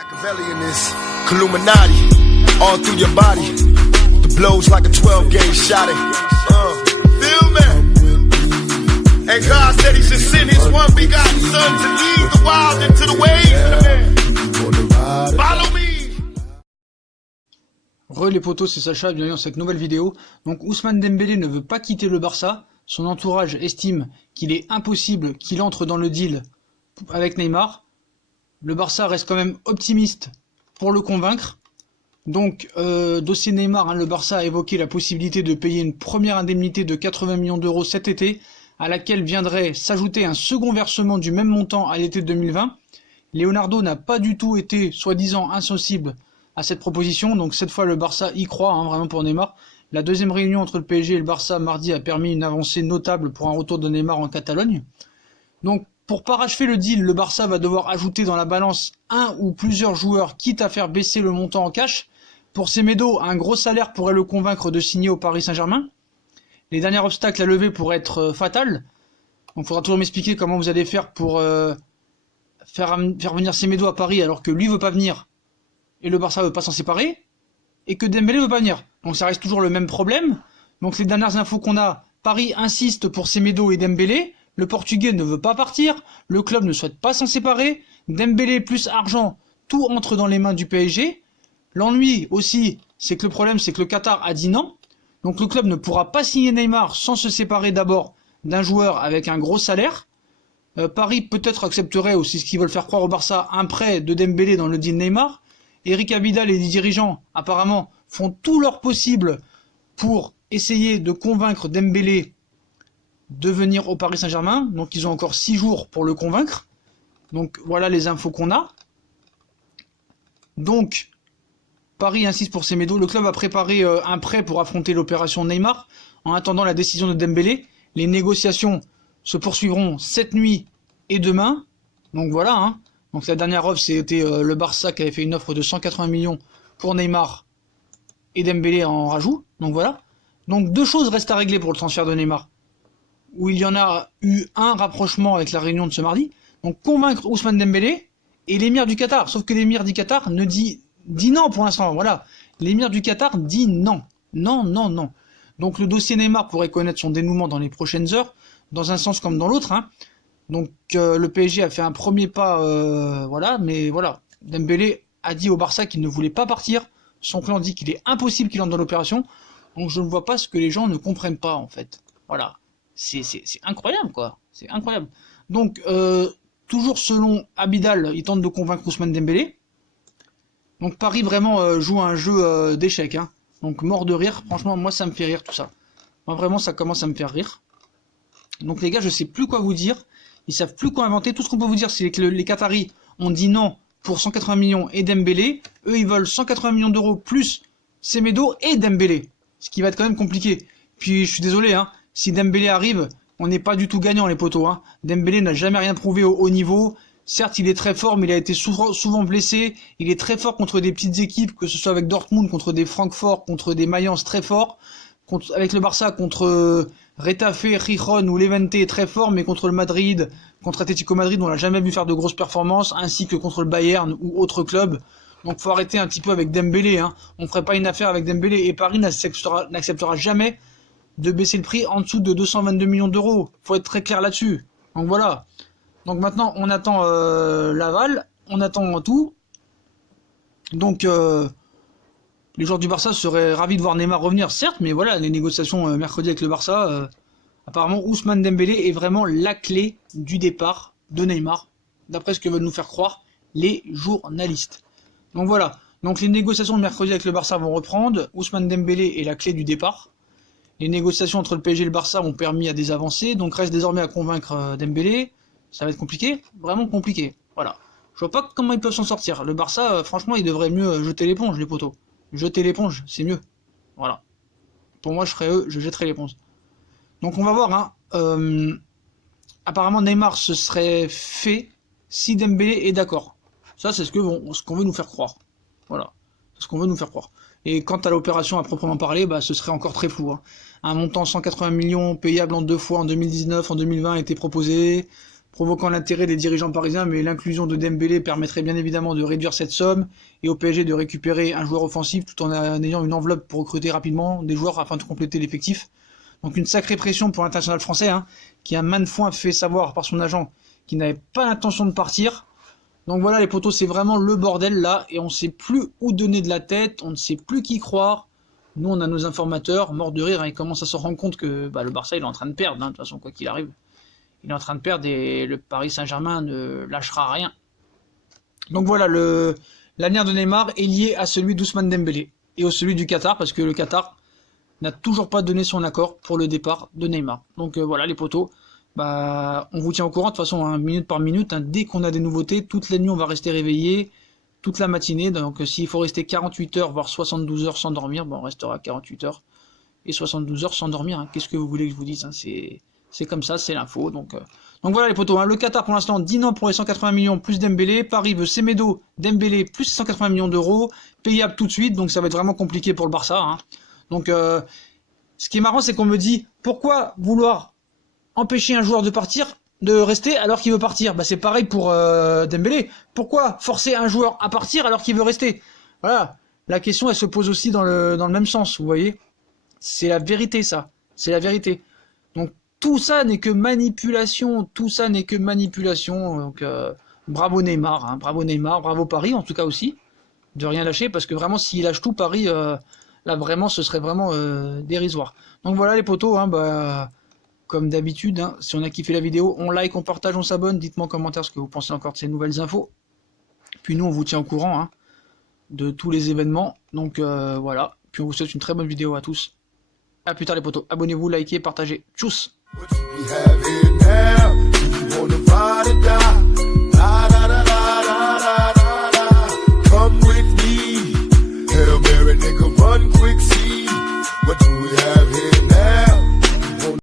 Machiavelli in this Illuminati, all through your body. The blows like a 12-gauge shot. Feel me? And God said He should send His one begotten Son to lead the wild into the ways. Follow me. Les potos, c'est Sacha, bienvenue dans cette nouvelle vidéo. Donc Ousmane Dembélé ne veut pas quitter le Barça. Son entourage estime qu'il est impossible qu'il entre dans le deal avec Neymar. Le Barça reste quand même optimiste pour le convaincre. Donc, dossier Neymar, le Barça a évoqué la possibilité de payer une première indemnité de 80 millions d'euros cet été, à laquelle viendrait s'ajouter un second versement du même montant à l'été 2020. Leonardo n'a pas du tout été, soi-disant, insensible à cette proposition. Donc cette fois, le Barça y croit, vraiment pour Neymar. La deuxième réunion entre le PSG et le Barça mardi a permis une avancée notable pour un retour de Neymar en Catalogne. Donc, pour parachever le deal, le Barça va devoir ajouter dans la balance un ou plusieurs joueurs, quitte à faire baisser le montant en cash. Pour Semedo, un gros salaire pourrait le convaincre de signer au Paris Saint-Germain. Les derniers obstacles à lever pourraient être fatals. Donc il faudra toujours m'expliquer comment vous allez faire pour faire venir Semedo à Paris alors que lui veut pas venir et le Barça veut pas s'en séparer et que Dembélé veut pas venir. Donc ça reste toujours le même problème. Donc les dernières infos qu'on a, Paris insiste pour Semedo et Dembélé. Le Portugais ne veut pas partir, le club ne souhaite pas s'en séparer, Dembélé plus argent, tout entre dans les mains du PSG. L'ennui aussi, c'est que le problème, c'est que le Qatar a dit non. Donc le club ne pourra pas signer Neymar sans se séparer d'abord d'un joueur avec un gros salaire. Paris peut-être accepterait aussi ce qu'ils veulent faire croire au Barça, un prêt de Dembélé dans le deal Neymar. Eric Abidal et les dirigeants, apparemment, font tout leur possible pour essayer de convaincre Dembélé de venir au Paris Saint-Germain. Donc ils ont encore 6 jours pour le convaincre. Donc voilà les infos qu'on a. Donc Paris insiste pour Semedo. Le club a préparé un prêt pour affronter l'opération Neymar. En attendant la décision de Dembélé, les négociations se poursuivront cette nuit et demain. Donc voilà. Donc la dernière offre, c'était le Barça qui avait fait une offre de 180 millions pour Neymar et Dembélé en rajout. Donc voilà. Donc 2 choses restent à régler pour le transfert de Neymar, où il y en a eu un rapprochement avec la réunion de ce mardi. Donc convaincre Ousmane Dembélé et l'émir du Qatar. Sauf que l'émir du Qatar ne dit non pour l'instant. Voilà. L'émir du Qatar dit non. Non. Donc le dossier Neymar pourrait connaître son dénouement dans les prochaines heures, dans un sens comme dans l'autre. Donc le PSG a fait un premier pas, mais voilà. Dembélé a dit au Barça qu'il ne voulait pas partir. Son clan dit qu'il est impossible qu'il entre dans l'opération. Donc je ne vois pas ce que les gens ne comprennent pas en fait. Voilà. C'est incroyable quoi. C'est incroyable. Donc toujours selon Abidal, il tente de convaincre Ousmane Dembélé. Donc Paris vraiment joue un jeu d'échecs. Donc mort de rire. Franchement moi ça me fait rire tout ça. Moi vraiment ça commence à me faire rire. Donc les gars je sais plus quoi vous dire. Ils savent plus quoi inventer. Tout ce qu'on peut vous dire c'est que les Qataris ont dit non pour 180 millions et Dembélé. Eux ils veulent 180 millions d'euros plus Semedo et Dembélé. Ce qui va être quand même compliqué. Puis je suis désolé si Dembélé arrive, on n'est pas du tout gagnant les potos. Dembélé n'a jamais rien prouvé au haut niveau. Certes, il est très fort, mais il a été souvent blessé. Il est très fort contre des petites équipes, que ce soit avec Dortmund, contre des Francfort, contre des Mayence très forts. Avec le Barça, contre Retafe, Gijón ou Levante très fort, mais contre le Madrid, contre Atlético Madrid, on l'a jamais vu faire de grosses performances, ainsi que contre le Bayern ou autres clubs. Donc faut arrêter un petit peu avec Dembélé. On ferait pas une affaire avec Dembélé, et Paris n'acceptera jamais de baisser le prix en dessous de 222 millions d'euros. Faut être très clair là-dessus. Donc voilà. Donc maintenant, on attend l'aval, on attend tout. Donc les joueurs du Barça seraient ravis de voir Neymar revenir, certes, mais voilà, les négociations mercredi avec le Barça, apparemment Ousmane Dembélé est vraiment la clé du départ de Neymar, d'après ce que veulent nous faire croire les journalistes. Donc voilà. Donc les négociations de mercredi avec le Barça vont reprendre. Ousmane Dembélé est la clé du départ. Les négociations entre le PSG et le Barça ont permis à des avancées, donc reste désormais à convaincre Dembélé. Ça va être compliqué, vraiment compliqué. Voilà. Je vois pas comment ils peuvent s'en sortir. Le Barça, franchement, il devrait mieux jeter l'éponge, les potos. Jeter l'éponge, c'est mieux. Voilà. Pour moi, je ferais eux, je jetterais l'éponge. Donc on va voir. Apparemment, Neymar se serait fait si Dembélé est d'accord. Ça, c'est ce qu'on veut nous faire croire. Voilà. C'est ce qu'on veut nous faire croire. Et quant à l'opération à proprement parler, ce serait encore très flou. Un montant 180 millions payable en 2 fois en 2019, en 2020 a été proposé. provoquant l'intérêt des dirigeants parisiens, mais l'inclusion de Dembélé permettrait bien évidemment de réduire cette somme et au PSG de récupérer un joueur offensif tout en ayant une enveloppe pour recruter rapidement des joueurs afin de compléter l'effectif. Donc une sacrée pression pour l'international français, hein, qui a maintes fois fait savoir par son agent qu'il n'avait pas l'intention de partir. Donc voilà les potos, c'est vraiment le bordel là, et on ne sait plus où donner de la tête, on ne sait plus qui croire. Nous on a nos informateurs, morts de rire, hein, ils commencent à se rendre compte que le Barça il est en train de perdre, hein, de toute façon quoi qu'il arrive. Il est en train de perdre et le Paris Saint-Germain ne lâchera rien. Donc voilà, l'avenir de Neymar est lié à celui d'Ousmane Dembélé et au celui du Qatar, parce que le Qatar n'a toujours pas donné son accord pour le départ de Neymar. Donc voilà les potos, on vous tient au courant de toute façon, hein, minute par minute, hein, dès qu'on a des nouveautés, toutes les nuits on va rester réveillés, toute la matinée, donc s'il faut rester 48 heures, voire 72 heures sans dormir, on restera 48 heures et 72 heures sans dormir, hein. Qu'est-ce que vous voulez que je vous dise, hein, c'est comme ça, c'est l'info. Donc voilà les potos, hein. Le Qatar pour l'instant dit non pour les 180 millions plus Dembélé. Paris veut Semedo, Dembélé plus 180 millions d'euros, payable tout de suite, donc ça va être vraiment compliqué pour le Barça, hein. Donc ce qui est marrant, c'est qu'on me dit pourquoi vouloir empêcher un joueur de partir, de rester alors qu'il veut partir. C'est pareil pour Dembélé. Pourquoi forcer un joueur à partir alors qu'il veut rester? Voilà, la question elle se pose aussi dans le même sens, vous voyez. C'est la vérité ça, c'est la vérité. Donc tout ça n'est que manipulation, donc bravo Neymar, hein, bravo Paris en tout cas aussi, de rien lâcher, parce que vraiment s'il lâche tout Paris, là vraiment ce serait vraiment dérisoire. Donc voilà les potos, hein, comme d'habitude, hein, si on a kiffé la vidéo, on like, on partage, on s'abonne, dites-moi en commentaire ce que vous pensez encore de ces nouvelles infos. Puis nous on vous tient au courant, hein, de tous les événements, donc voilà, puis on vous souhaite une très bonne vidéo à tous. A plus tard les potos, abonnez-vous, likez, partagez, tchuss. What do we have here now? Do you wanna ride or die? La, da, da, da, da, da, da, da. Come with me. Hail Mary, nigga, run quick, see. What do we have here?